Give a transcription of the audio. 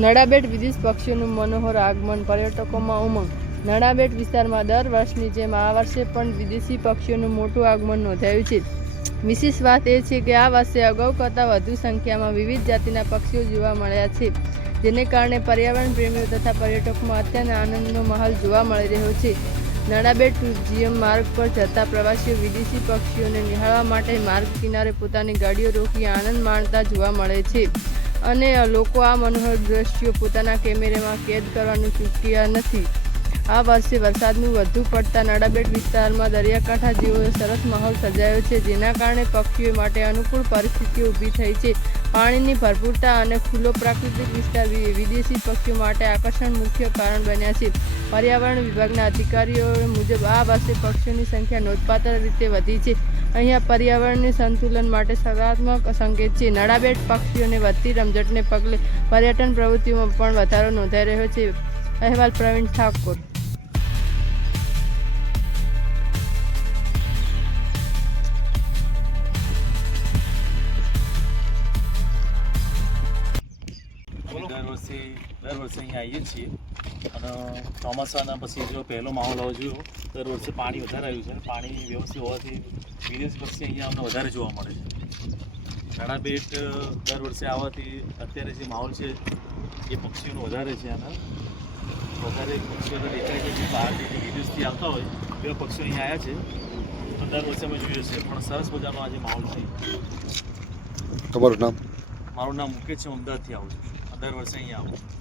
નડાબેટ વિદેશ પક્ષીઓનું મનોહર આગમન, પર્યટકોમાં ઉમંગ. નડાબેટ વિસ્તારમાં દર વર્ષની જેમ આ વર્ષે પણ વિદેશી પક્ષીઓનું મોટું આગમન નોંધાયું છે. વિશેષ વાત એ છે કે આ વર્ષે અગાઉ કરતાં વધુ સંખ્યામાં વિવિધ જાતિના પક્ષીઓ જોવા મળ્યા છે, જેને કારણે પર્યાવરણ પ્રેમીઓ તથા પર્યટકોમાં અત્યંત આનંદનો માહોલ જોવા મળી રહ્યો છે. નડાબેટ જીએમ માર્ગ પર જતા પ્રવાસીઓ વિદેશી પક્ષીઓને નિહાળવા માટે માર્ગ કિનારે પોતાની ગાડીઓ રોકી આનંદ માણતા જોવા મળે છે અને લોકો આ મનોહર દ્રશ્યો પોતાના કેમેરામાં કેદ કરવાનું ચૂક્યા નથી. આ વર્ષે વરસાદનું વધુ પડતા નડાબેટ વિસ્તારમાં દરિયાકાંઠા જેવો સરસ માહોલ સર્જાયો છે, જેના કારણે પક્ષીઓ માટે અનુકૂળ પરિસ્થિતિઓ ઊભી થઈ છે. પાણીની ભરપૂરતા અને ખુલ્લો પ્રાકૃતિક વિસ્તાર વિદેશી પક્ષીઓ માટે આકર્ષણ મુખ્ય કારણ બન્યા છે. પર્યાવરણ વિભાગના અધિકારીઓ મુજબ આ વર્ષે પક્ષીઓની સંખ્યા નોંધપાત્ર રીતે વધી છે. અહીંયા પર્યાવરણના સંતુલન માટે સકારાત્મક સંકેત છે. નડાબેટ પક્ષીઓને વધતી રમઝટને પગલે પર્યટન પ્રવૃત્તિઓમાં પણ વધારો નોંધાઈ રહ્યો છે. અહેવાલ પ્રવીણ ઠાકોર. દર વર્ષે અહીંયા આવીએ છીએ અને ચોમાસાના પછી જો પહેલો માહોલ હોવો જોઈએ. દર વર્ષે પાણી વધારે આવ્યું છે અને પાણી વ્યવસ્થિત હોવાથી વિદેશ પક્ષી અહીંયા અમને વધારે જોવા મળે છે. નડાબેટ દર વર્ષે આવવાથી અત્યારે જે માહોલ છે એ પક્ષીઓનો વધારે છે અને વધારે પક્ષીઓને દેખાય છે જે બહારથી વિદેશથી આવતા હોય એવા પક્ષીઓ અહીંયા આવ્યા છે. તો દર વર્ષે અમે જોઈએ છીએ પણ સરસ મજાનો આજે માહોલ છે. તમારું નામ? મારું નામ મુકેશ છે, અમદાવાદથી આવું છું. દર વર્ષે અહીંયા આવું છું.